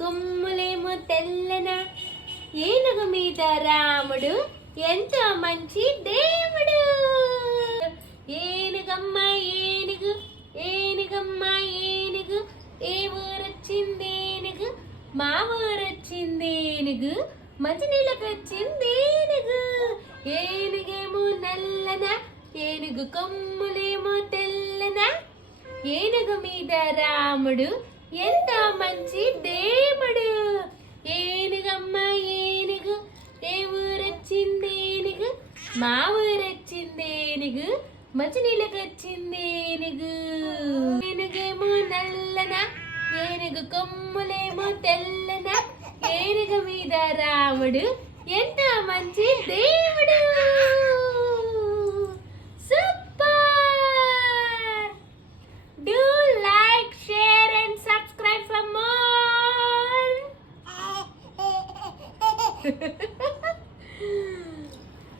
కొమ్ములేమో తెల్లన, ఏనుగు మీద రాముడు ఎంతో మంచి దేవుడు. ఏనుగమ్మ ఏనుగు, ఏనుగమ్మ ఏనుగు, ఏ ఊరొచ్చింది ఏనుగు, మా ఊరొచ్చింది ఏనుగు, మంచినీళ్ళకొచ్చింది ఏనుగు. ఏనుగేమో నల్లన, ఏనుగు కొమ్ములేమో తెల్లన, ఏనుగు మీద రాముడు ఎంతో మంచి దేవుడు. ఏనుగమ్మ ఏనుగు, ఏ ఊరొచ్చింది ఏనుగు, మా ఊరొచ్చింది ఏనుగు, మంచినీళ్ళకొచ్చింది ఏనుగు. ఏనుగేమో నల్లన, ఏనుగు కొమ్ములేమో తెల్లన, ఏనుగు మీద రాముడు ఎంతో మంచి దేవుడు. Super! Do like, share and subscribe for more.